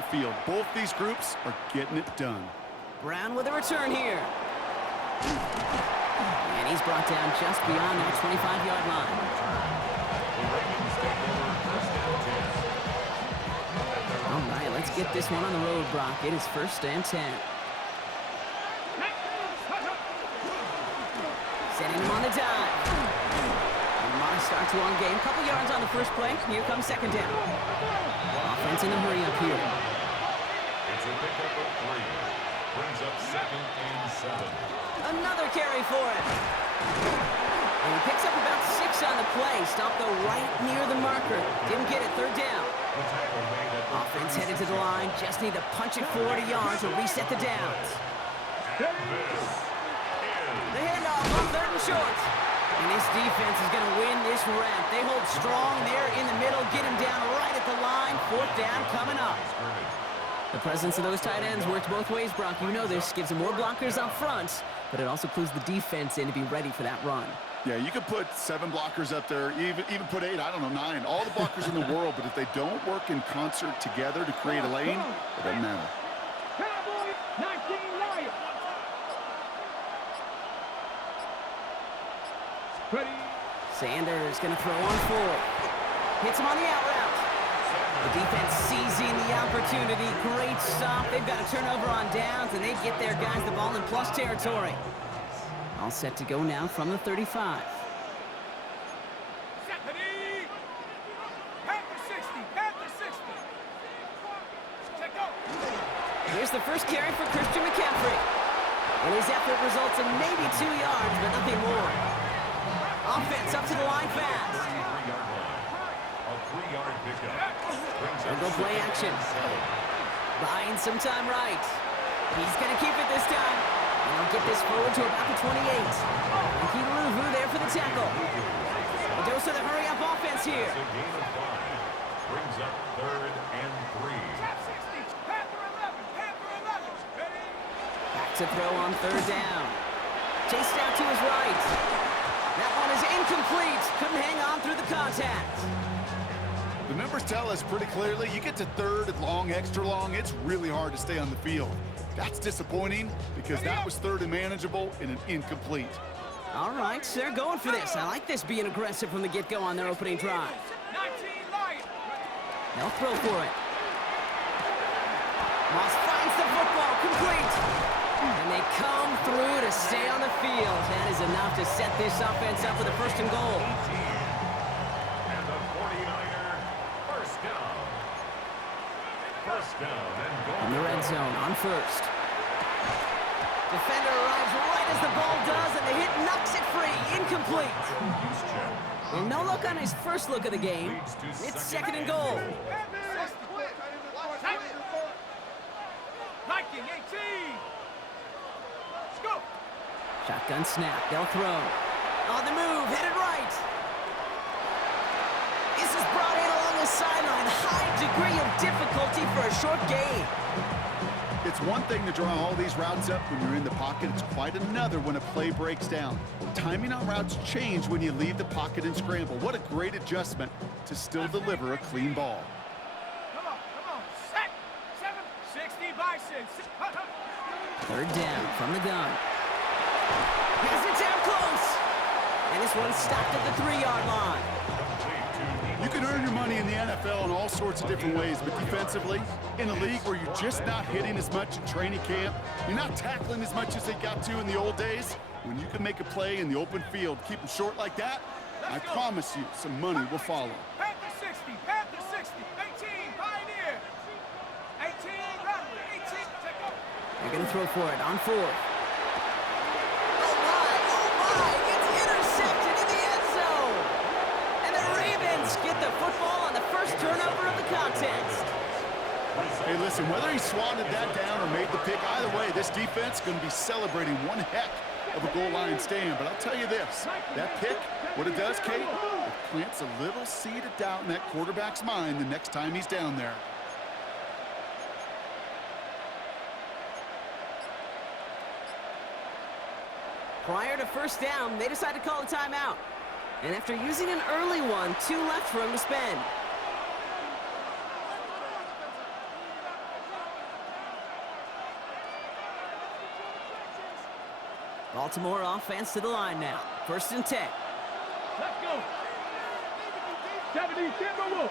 the field. Both these groups are getting it done. Brown with a return here. And he's brought down just beyond that 25-yard line. All right, let's get this one on the road, Brock. It is 1st and 10. Setting him on the dive. And Mars starts one game. Couple yards on the first play. Here comes 2nd down. Offense in a hurry up here. It's a pickup of 3. Brings up 2nd and 7. Another carry for him. And he picks up about 6 on the play. Stopped though right near the marker. Didn't get it. 3rd down. Offense headed to the line. Just need to punch it 40 yards to reset the downs. The handoff on 3rd and short. And this defense is going to win this round. They hold strong there in the middle. Get him down right at the line. 4th down coming up. The presence of those tight ends works both ways, Brock. You know this. Gives them more blockers up front, but it also clues the defense in to be ready for that run. Yeah, you could put 7 blockers up there, even put 8, I don't know, 9. All the blockers in the world, but if they don't work in concert together to create a lane, it doesn't matter. Sanders going to throw on 4th. Hits him on the out route. The defense seizing the opportunity. Great stop. They've got a turnover on downs, and they get their guys the ball in plus territory. All set to go now from the 35. Here's the first carry for Christian McCaffrey. And his effort results in maybe 2 yards, but nothing more. Offense up to the line fast. They'll go play action. Buying some time right. He's going to keep it this time. And he'll get this forward to about the 28. Ricky Luvu there for the tackle. A dose of the hurry-up offense here. Brings up 3rd and 3. Back to throw on 3rd down. Chased out to his right. That one is incomplete. Couldn't hang on through the contact. The numbers tell us pretty clearly, you get to 3rd and long, extra long, it's really hard to stay on the field. That's disappointing because that was 3rd and manageable and an incomplete. All right, they're going for this. I like this being aggressive from the get-go on their opening drive. They'll throw for it. Moss finds the football, complete. And they come through to stay on the field. That is enough to set this offense up with a 1st and goal. And the 49er, 1st down. 1st down and goal. In the red zone on 1st. Defender arrives right as the ball does, and the hit knocks it free. Incomplete. Well, no look on his first look of the game. It's 2nd and goal. Shotgun snap. They'll throw. On the move. Headed right. This is brought in along the sideline. High degree of difficulty for a short gain. It's one thing to draw all these routes up when you're in the pocket. It's quite another when a play breaks down. Timing on routes change when you leave the pocket and scramble. What a great adjustment to still deliver a clean ball. Come on. Set. 760 Bison. 3rd down from the gun. Has it down close. And this one's stopped at the 3-yard line. You can earn your money in the NFL in all sorts of different ways, but defensively, in a league where you're just not hitting as much in training camp, you're not tackling as much as they got to in the old days, when you can make a play in the open field, keep them short like that, I promise you some money will follow. Panther 60, Panther 60, 18, Pioneer. 18, run, 18, take up. They're going to throw for it on 4th. Get the football on the first turnover of the contest. Hey, listen, whether he swatted that down or made the pick, either way, this defense is going to be celebrating one heck of a goal line stand. But I'll tell you this, that pick, what it does, Kate, it plants a little seed of doubt in that quarterback's mind the next time he's down there. Prior to 1st down, they decided to call a timeout. And after using an early one, 2 left for him to spend. Baltimore offense to the line now. 1st and 10. Let's go. 70, Timberwolves.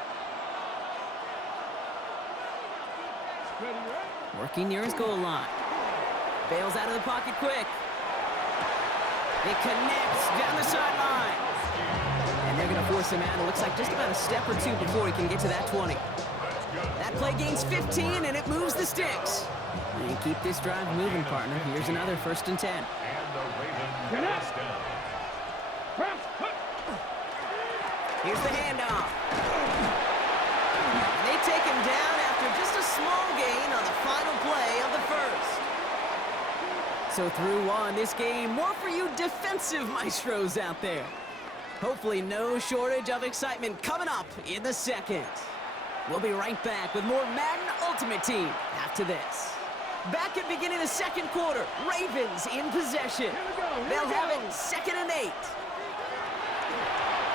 Ready, right? Working near his goal line. Bails out of the pocket quick. It connects down the sideline. And they're going to force him out. It looks like just about a step or two before he can get to that 20. That play gains 15, and it moves the sticks. And keep this drive moving, partner. Here's another 1st and 10. And the Ravens first down. Here's the handoff. And they take him down after just a small gain on the final play of the first. So through one, this game, more for you defensive maestros out there. Hopefully no shortage of excitement coming up in the second. We'll be right back with more Madden Ultimate Team after this. Back at beginning of the second quarter, Ravens in possession. They'll have it 2nd and 8.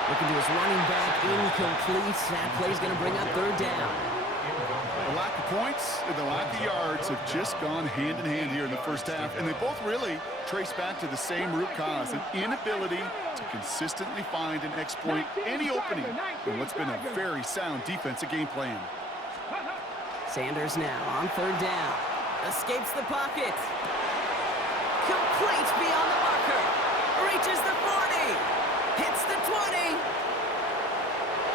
Looking to his running back, incomplete. That play's going to bring up 3rd down. The lack of points and the lack of yards have just gone hand in hand here in the first half, and they both really trace back to the same root cause, an inability to consistently find and exploit any opening in what's been a very sound defensive game plan. Sanders now on 3rd down. Escapes the pocket. Completes beyond the marker. Reaches the 40. Hits the 20.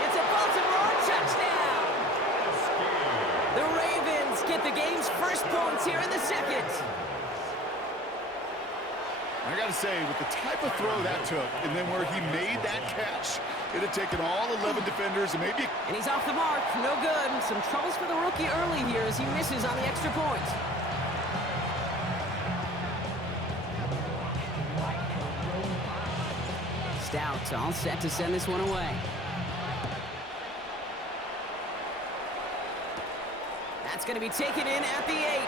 It's a Baltimore touchdown. The Ravens get the game's first points here in the second. I got to say, with the type of throw that took, and then where he made that catch, it had taken all 11 defenders and maybe... And he's off the mark. No good. Some troubles for the rookie early here as he misses on the extra point. Stout all set to send this one away. That's going to be taken in at the 8.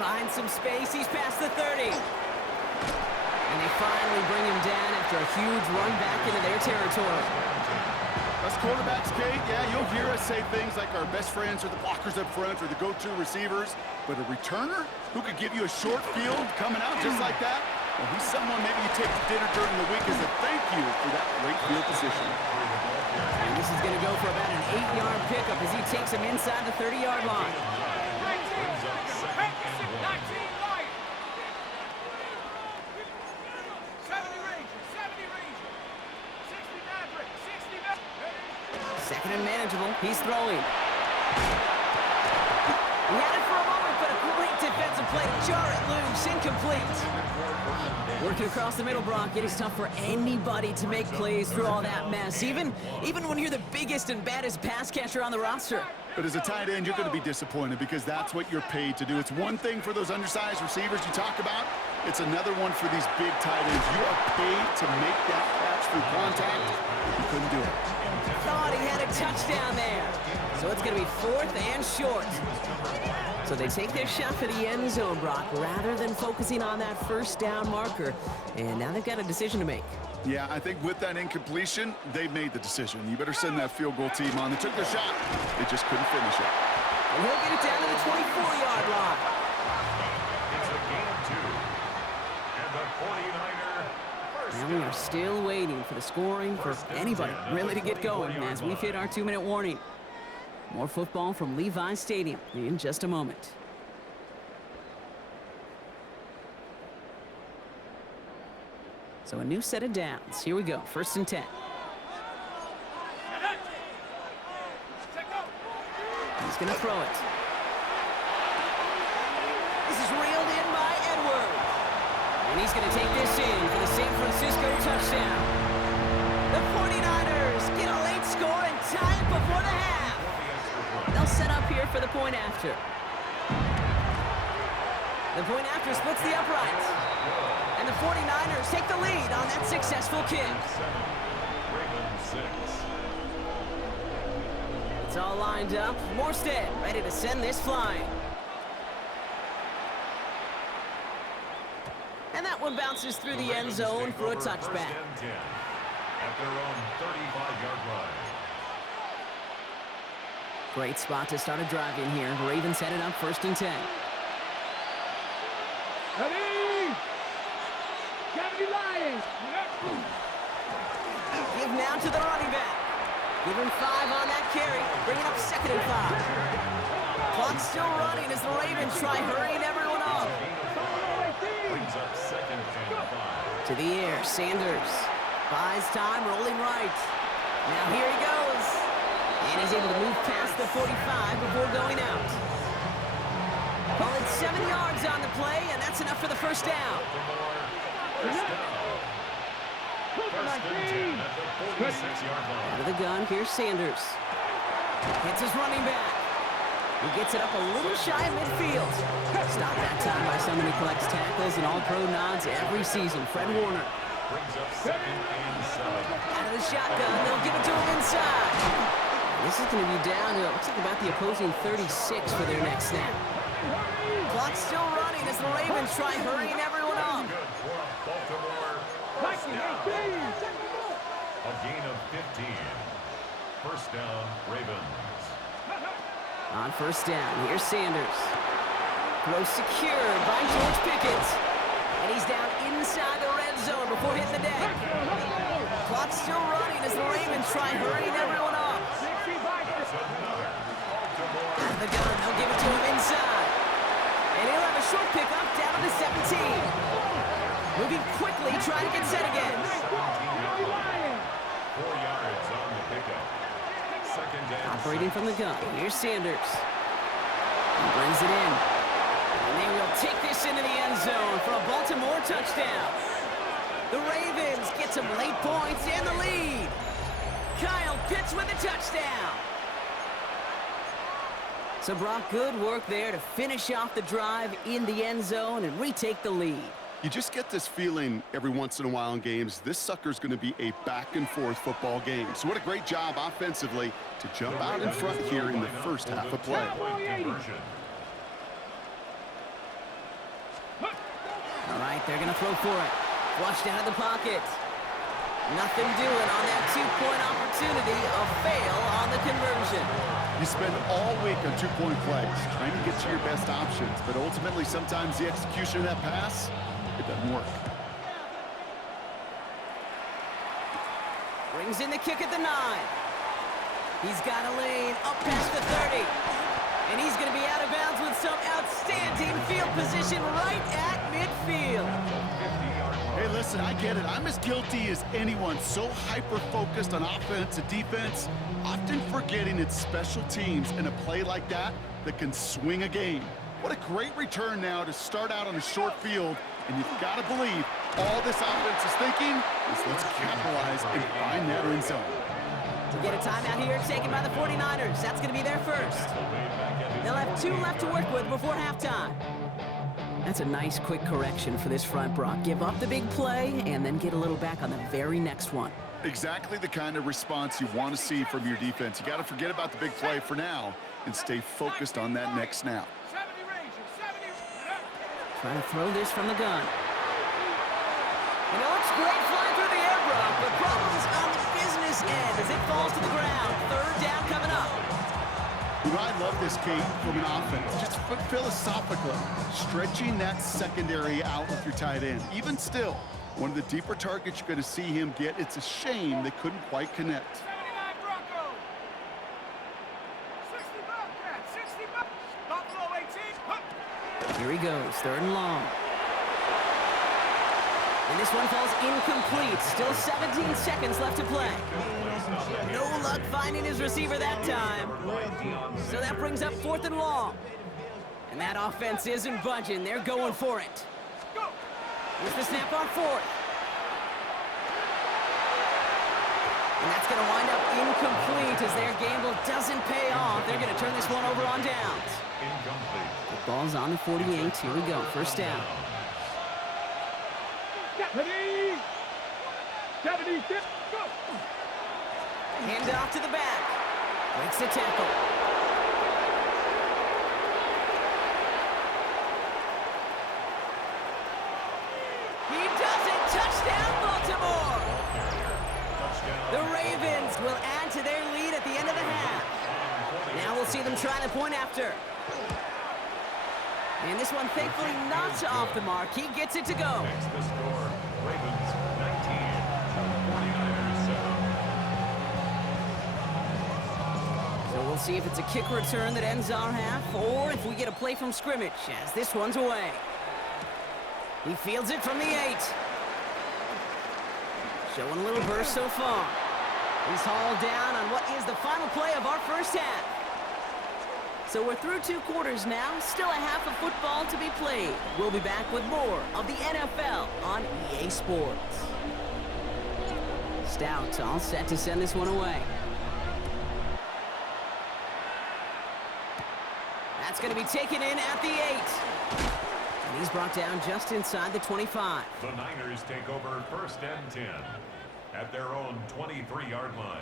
Finds some space. He's past the 30. And they finally bring him down after a huge run back into their territory. Us quarterbacks, Kate, yeah, you'll hear us say things like our best friends are the blockers up front or the go-to receivers, but a returner who could give you a short field coming out just like that, well, he's someone maybe you take to dinner during the week as a thank you for that great field position. And this is going to go for about an 8-yard pickup as he takes him inside the 30-yard line. 2nd and manageable. He's throwing. He had it for a moment, but a great defensive play to jar it loose. Incomplete. Working across the middle, Brock. It is tough for anybody to make plays through all that mess, even when you're the biggest and baddest pass catcher on the roster. But as a tight end, you're going to be disappointed because that's what you're paid to do. It's one thing for those undersized receivers you talk about. It's another one for these big tight ends. You are paid to make that catch through contact. You couldn't do it. Thought he had a touchdown there. So it's going to be 4th and short. So they take their shot for the end zone, Brock, rather than focusing on that 1st down marker. And now they've got a decision to make. Yeah, I think with that incompletion, they made the decision. You better send that field goal team on. They took their shot. They just couldn't finish it. And he'll get it down to the 24-yard line. It's a gain of 2. And the 49er first And we are still waiting for the scoring for anybody really to get going as we've hit our 2-minute warning. More football from Levi Stadium in just a moment. So a new set of downs. Here we go. 1st and 10. He's going to throw it. This is reeled in by Edward. And he's going to take this in for the San Francisco touchdown. The 49ers get a late score and tie it before the half. They'll set up here for the point after. The point after splits the uprights. And the 49ers take the lead on that successful kick. Ravens 6. It's all lined up. Morstead ready to send this flying. And that one bounces through the end zone for a touchback. At their own 35-yard line. Great spot to start a drive in here. Ravens headed up 1st and 10. Ready? Give now to the running back. Give him 5 on that carry. Bring it up 2nd and 5. Clock's still running as the Ravens try hurrying everyone up. Brings up 2nd and 5. To the air, Sanders. Buys time, rolling right. Now here he goes. And he's able to move past the 45 before going out. Call it 7 yards on the play, and that's enough for the first down. First down. First and 10 at the 46-yard line. Out of the gun, here's Sanders. Hits his running back. He gets it up a little shy of midfield. Stopped that time by someone who collects tackles and all-pro nods every season, Fred Warner. Brings up 2nd and 7. Out of the shotgun, they'll give it to him inside. This is going to be down to, it looks like about the opposing 36 for their next snap. Clock's still running as the Ravens try hurrying everyone up. Good for Baltimore. First down. A gain of 15. First down, Ravens. On first down, here's Sanders. Throw secured by George Pickett. And he's down inside the red zone before hitting the deck. Clock's still running as the Ravens try hurrying everyone up. Out of the gun, they'll give it to him inside. And he'll have a short pickup down to the 17. Moving quickly, trying to get set again. 4 yards on the pickup. Second and Operating from the gun, here's Sanders. He brings it in. And they will take this into the end zone for a Baltimore touchdown. The Ravens get some late points and the lead. Kyle Pitts with a touchdown. So Brock, good work there to finish off the drive in the end zone and retake the lead. You just get this feeling every once in a while in games, this sucker's going to be a back-and-forth football game. So what a great job offensively to jump out in front here in the first half of play. All right, they're going to throw for it. Flushed out of the pocket. Nothing doing on that two-point opportunity. A fail on the conversion. You spend all week on two-point plays, trying to get to your best options, but ultimately sometimes the execution of that pass, it doesn't work. Brings in the kick at the 9. He's got a lane up past the 30. And he's going to be out of bounds with some outstanding field position right at midfield. Hey, listen, I get it. I'm as guilty as anyone. So hyper-focused on offense and defense, often forgetting it's special teams in a play like that can swing a game. What a great return now to start out on a short field, and you've got to believe all this offense is thinking is let's capitalize and find that end zone. To get a timeout here taken by the 49ers. That's going to be their first. They'll have 2 left to work with before halftime. That's a nice quick correction for this front, Brock. Give up the big play and then get a little back on the very next one. Exactly the kind of response you want to see from your defense. You got to forget about the big play for now and stay focused on that next snap. 70 Rangers, 70. Trying to throw this from the gun. You know, it's great flying through the air, Brock, but problems on the business end as it falls to the ground. Third down coming up. You know, I love this, Kate, from an offense. Just philosophically, stretching that secondary out with your tight end. Even still, one of the deeper targets you're going to see him get. It's a shame they couldn't quite connect. 79 Broncos. 60 Bobcats, 60 Buffalo 18. Here he goes, 3rd and long. And this one falls incomplete. Still 17 seconds left to play. No luck finding his receiver that time. So that brings up 4th and long. And that offense isn't budging. They're going for it. Here's the snap on 4th. And that's going to wind up incomplete as their gamble doesn't pay off. They're going to turn this one over on downs. The ball's on the 48. Here we go. First down. 70, go! Hand off to the back. Breaks the tackle. He does it. Touchdown, Baltimore. The Ravens will add to their lead at the end of the half. Now we'll see them try the point after. And this one thankfully not off the mark. He gets it to go. The score, see if it's a kick return that ends our half, or if we get a play from scrimmage, as this one's away. He fields it from the 8. Showing a little burst so far. He's hauled down on what is the final play of our first half. So we're through 2 quarters now, still a half of football to be played. We'll be back with more of the NFL on EA Sports. Stout all set to send this one away. That's going to be taken in at the 8. And he's brought down just inside the 25. The Niners take over 1st and 10 at their own 23-yard line.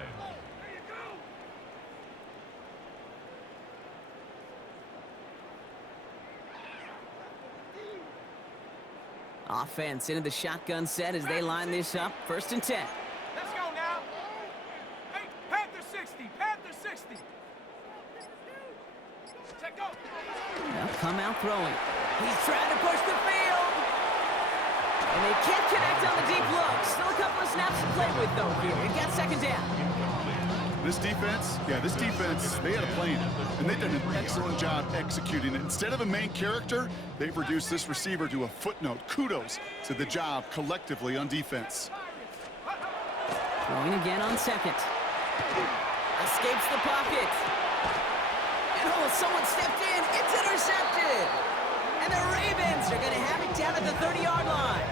Offense into the shotgun set as they line this up. 1st and 10. Let's go now. Hey, Panther 60. Panther 60. Check go. They'll come out throwing. He's trying to push the field. And they can't connect on the deep look. Still a couple of snaps to play with, though, here. It got 2nd down. This defense, they had a plan, and they've done an excellent job executing it. Instead of a main character, they've reduced this receiver to a footnote. Kudos to the job collectively on defense. Throwing again on 2nd. Escapes the pocket. And someone stepped in. It's intercepted. And the Ravens are going to have it down at the 30-yard line.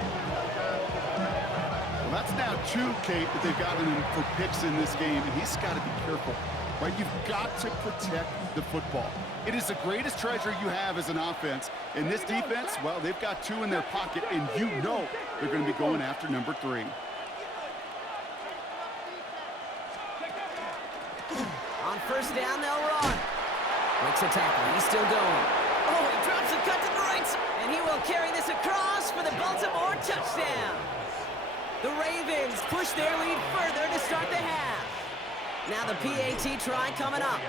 Well, that's now 2, Kate, that they've gotten him for picks in this game, and he's got to be careful, right? You've got to protect the football. It is the greatest treasure you have as an offense. In this defense, well, they've got 2 in their pocket, and you know they're going to be going after number 3. On 1st down, they'll run. Breaks a tackle. He's still going. Oh, he drops a cut to the right, and he will carry this across for the Baltimore touchdown. The Ravens push their lead further to start the half. Now the PAT try coming up.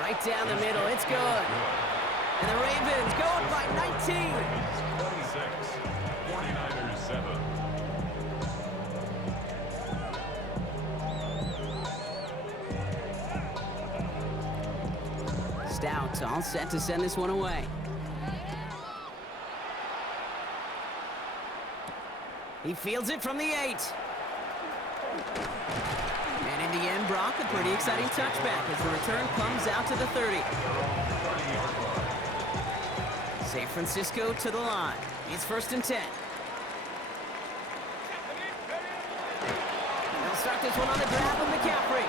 Right down the middle, it's good. And the Ravens go up by 19. 26, 49ers 7. Stout all set to send this one away. He fields it from the 8. And in the end, Brock, a pretty exciting touchback as the return comes out to the 30. San Francisco to the line. It's 1st and 10. They'll start this one on the grab with McCaffrey.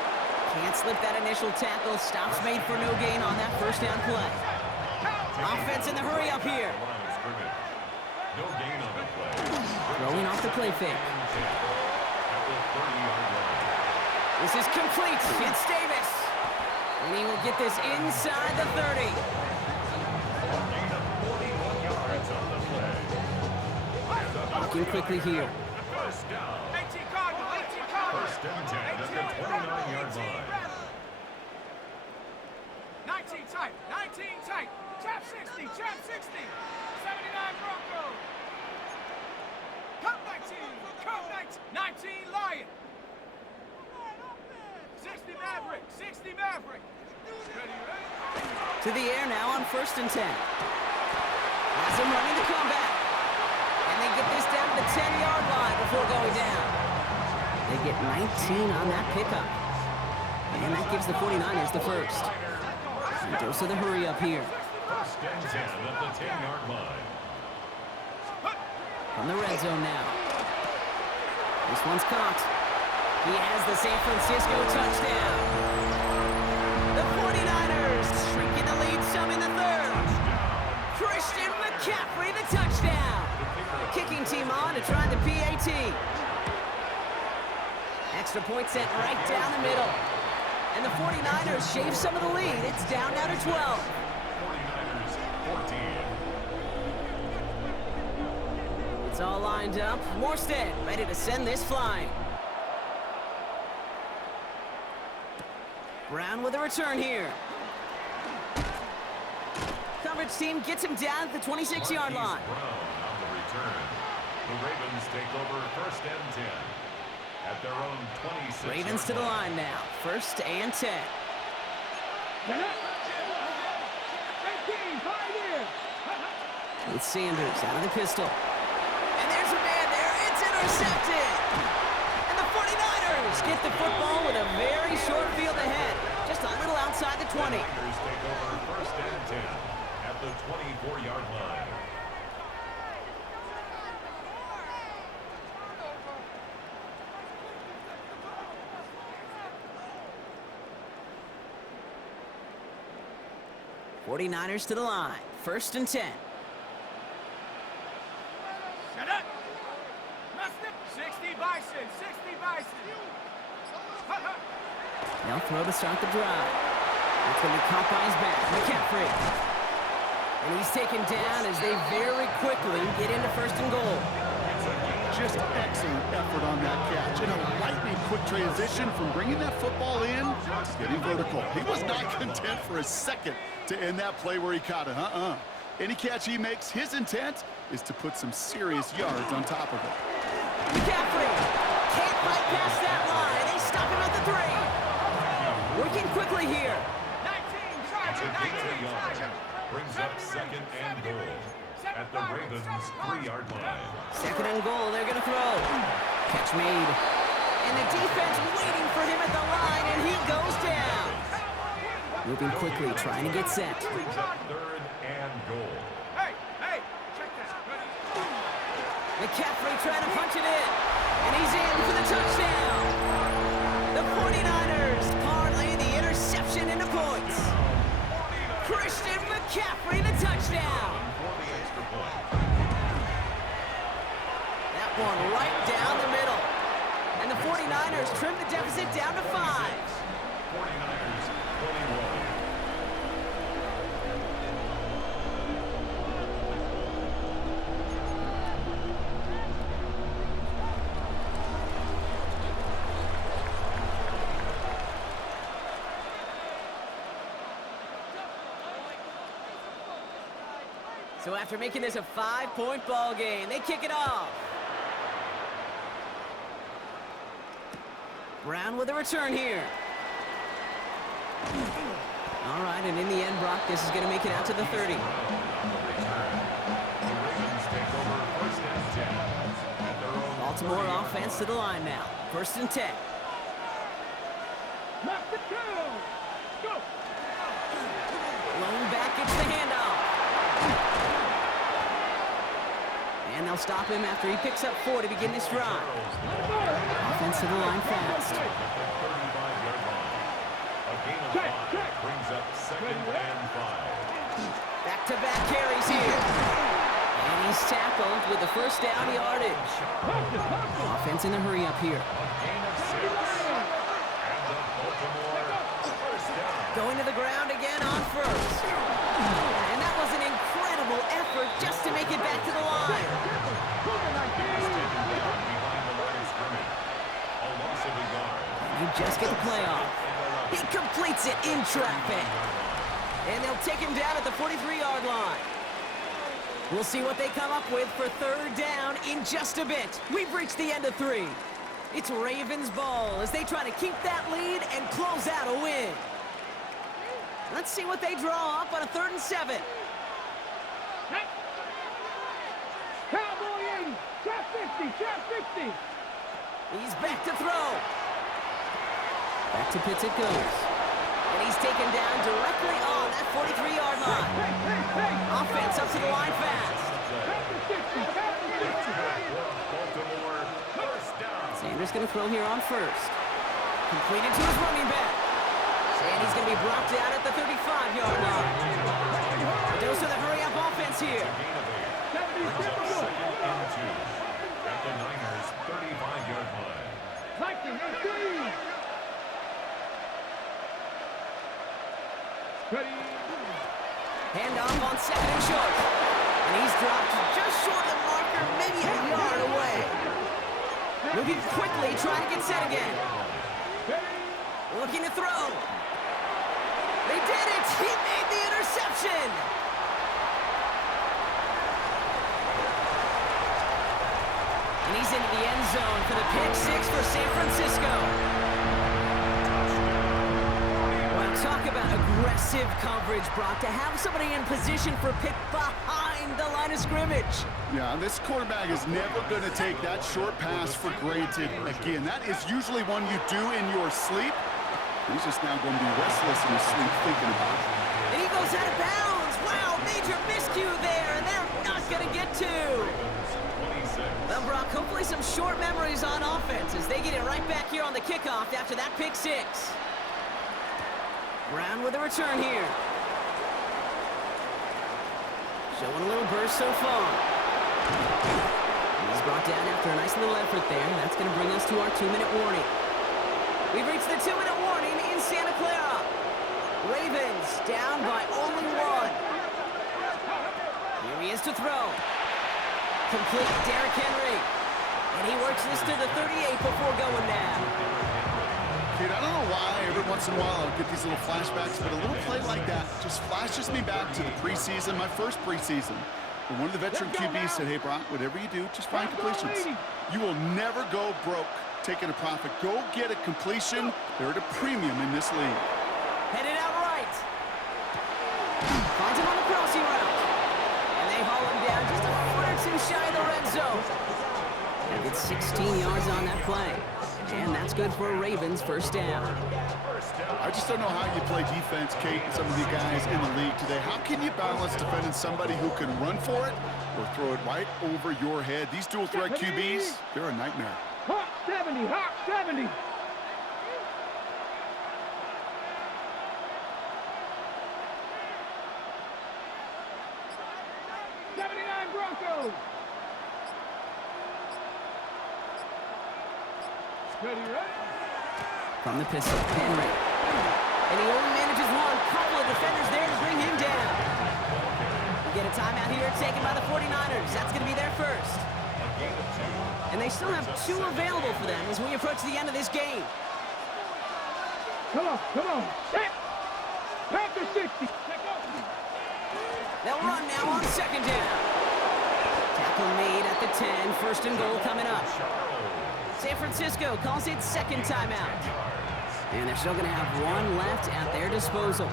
Can't slip that initial tackle. Stops made for no gain on that 1st down play. Offense in the hurry up here. No gain on the play. Throwing off the play fake. This is complete. It's Davis. And he will get this inside the 30. Gain of 41 yards on the play. Looking quickly here. 1st down. 18 Cardinal. 18 Cardinal. 1st and 10 at the 29-yard line. 19 tight. 19 tight. Trap 60. Trap 60. 79 Broncos. Cup 19. Cup 19. 19 Lion. 60 Maverick. 60 Maverick. Ready, ready? To the air now on 1st and 10. Has him running the comeback. And they get this down to the 10-yard line before going down. They get 19 on that pickup. And that gives the 49ers the 1st. And dose of the hurry up here. 1st and 10 at the 10-yard line. From the red zone now. This one's caught. He has the San Francisco touchdown. The 49ers shrinking the lead some in the 3rd. Christian McCaffrey, the touchdown. Kicking team on to try the PAT. Extra point set right down the middle. And the 49ers shave some of the lead. It's down now to 12. 49ers 14. It's all lined up. Morstead ready to send this flying. Brown with a return here. Coverage team gets him down at the 26-yard line. Brown on the return. The Ravens take over 1st and 10 at their own 26. Ravens to the line now. 1st and 10. With Sanders out of the pistol. And there's a man there. It's intercepted. And the 49ers get the football with a very short field ahead. Just a little outside the 20. The Niners take over first and 10 at the 24-yard line. '49ers to the line. First and 10. Shut up! 60 Bison, 60 Bison. They'll throw to start the drive. It's going to be caught by his back. McCaffrey. And he's taken down as they very quickly get into first and goal. Just excellent effort on that catch. And a lightning quick transition from bringing that football in to getting vertical. He was not content for a second to end that play where he caught it. Any catch he makes, his intent is to put some serious yards on top of it. McCaffrey can't fight past that line. They stop him at the 3. Working quickly here. 19 Charger, 19 Charger. Brings up second and goal at the Ravens' 3-yard line. Second and goal. They're going to throw. Catch made. And the defense waiting for him at the line, and he goes down. Moving quickly, trying to get set. Brings up third and goal. Hey, check that. McCaffrey trying to punch it in. And he's in for the touchdown. The 49ers parlay the interception into points. Christian McCaffrey, the touchdown. For the extra point. That one right down the middle. And the 49ers trim the deficit down to 5. 49ers fully rolling. So after making this a 5-point ball game, they kick it off. Brown with a return here. All right, and in the end, Brock, this is going to make it out to the 30. The Ravens take over first and 10 at their own Baltimore 30-yard offense to the line now. First and 10. Lone back gets the handoff. And they'll stop him after he picks up 4 to begin this drive. Offense to the line fast. at the 35-yard line. A gain of 5 brings up second and 5. Back-to-back carries here. And he's tackled with the first down yardage. Offense in the hurry up here. A gain of 6. And the Baltimore first down. Going to the ground again on first. And that was an incredible effort just to make it back to the line. Taken down behind the line of scrimmage. A loss of a yard. You just get the play off. He completes it in traffic. And they'll take him down at the 43-yard line. We'll see what they come up with for third down in just a bit. We've reached the end of 3. It's Ravens ball as they try to keep that lead and close out a win. Let's see what they draw up on a 3rd and 7. Cowboy 80, trap 50. He's back to throw. Back to Pitts it goes. And he's taken down directly on that 43-yard line. Offense up to the line fast. Baltimore first down. Sanders going to throw here on first. Completed to his running back. And he's going to be brought down at the 35-yard line. A dose of the hurry-up offense here. Gain of 8. Brings up second and 2 at the Niners' 35-yard line. Handoff on 2nd and short. And he's dropped just short of the marker, maybe a yard away. Moving quickly, trying to get set again. Looking to throw. They did it! He made the interception! And he's into the end zone for the pick 6 for San Francisco. Well, Talk about aggressive coverage, Brock, to have somebody in position for a pick behind the line of scrimmage. Yeah, this quarterback is never going to take that short pass for granted. Again, that is usually one you do in your sleep. He's just now going to be restless in his sleep thinking about it. And he goes out of bounds. Wow, major miscue there, and they're not going to get to. Well, Brock, hopefully some short memories on offense as they get it right back here on the kickoff after that pick six. Brown with a return here. Showing a little burst so far. He's brought down after a nice little effort there. That's going to bring us to our 2-minute warning. We've reached the 2-minute warning in Santa Clara. Ravens down by only 1. Here he is to throw. Complete Derrick Henry. And he works this to the 38 before going down. Kid, I don't know why every once in a while I'll get these little flashbacks, but a little play like that just flashes me back to the preseason, my first preseason. When one of the veteran QBs said, hey, Brock, whatever you do, just find completions. You will never go broke taking a profit. Go get a completion. They're at a premium in this league. Headed out right. Finds him on the crossing route. And they haul him down just a foot or two shy of the red zone. They get 16 yards on that play. And that's good for a Ravens first down. I just don't know how you play defense, Kate, and some of the guys in the league today. How can you balance defending somebody who can run for it or throw it right over your head? These dual threat QBs, they're a nightmare. Hot 70, hot 70. Broncos. Ready, ready. From the pistol, Henry. And he only manages one. Couple of defenders there to bring him down. We get a timeout here taken by the 49ers. That's going to be their first. And they still have 2 available for them as we approach the end of this game. Come on. Set. Panther 60. They'll run now on second down. Tackle made at the 10. First and goal coming up. San Francisco calls it second timeout. And they're still going to have 1 left at their disposal.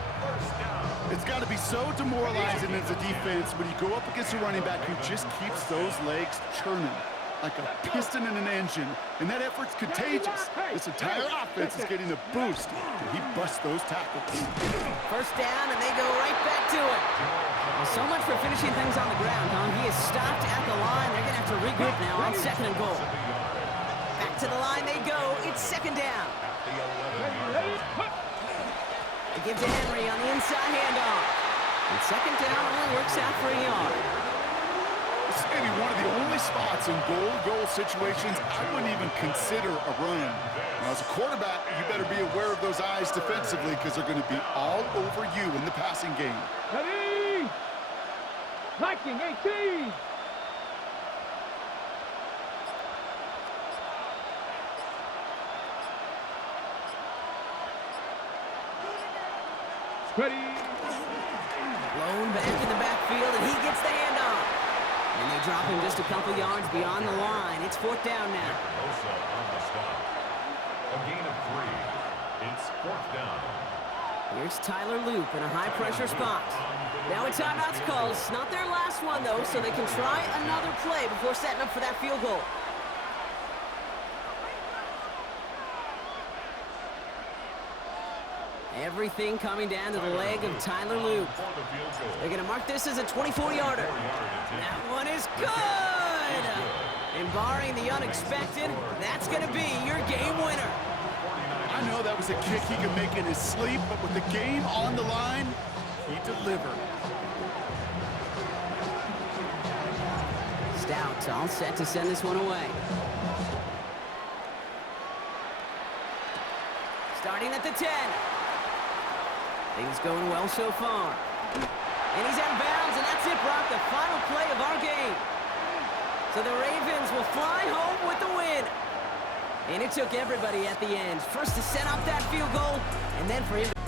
It's got to be so demoralizing as a defense when you go up against a running back who just keeps those legs churning like a piston in an engine. And that effort's contagious. This entire offense is getting a boost. And he busts those tackles. First down, and they go right back to it. Well, so much for finishing things on the ground, huh? He is stopped at the line. They're going to have to regroup now on second and goal. Back to the line they go. It's second down. They give to Henry on the inside handoff. And second down only works out for a yard. This is maybe one of the only spots in goal situations I wouldn't even consider a run. Now, as a quarterback, you better be aware of those eyes defensively because they're going to be all over you in the passing game. Ready. Viking 18. Ready. Blown back in the backfield, and he gets the handoff. And they drop him just a couple yards beyond the line. It's fourth down now. Also on the stop. A gain of 3. It's fourth down. Here's Tyler Loop in a high-pressure spot. Now a timeout's called. It's not their last one, though, so they can try another play before setting up for that field goal. Everything coming down to the leg of Tyler Loop. They're going to mark this as a 24-yarder. That one is good! And barring the unexpected, that's going to be your game winner. I know that was a kick he could make in his sleep, but with the game on the line, he delivered. Stout all set to send this one away. Starting at the 10. Things going well so far. And he's out of bounds, and that's it, Brock, the final play of our game. So the Ravens will fly home with the win. And it took everybody at the end. First to set up that field goal, and then for him to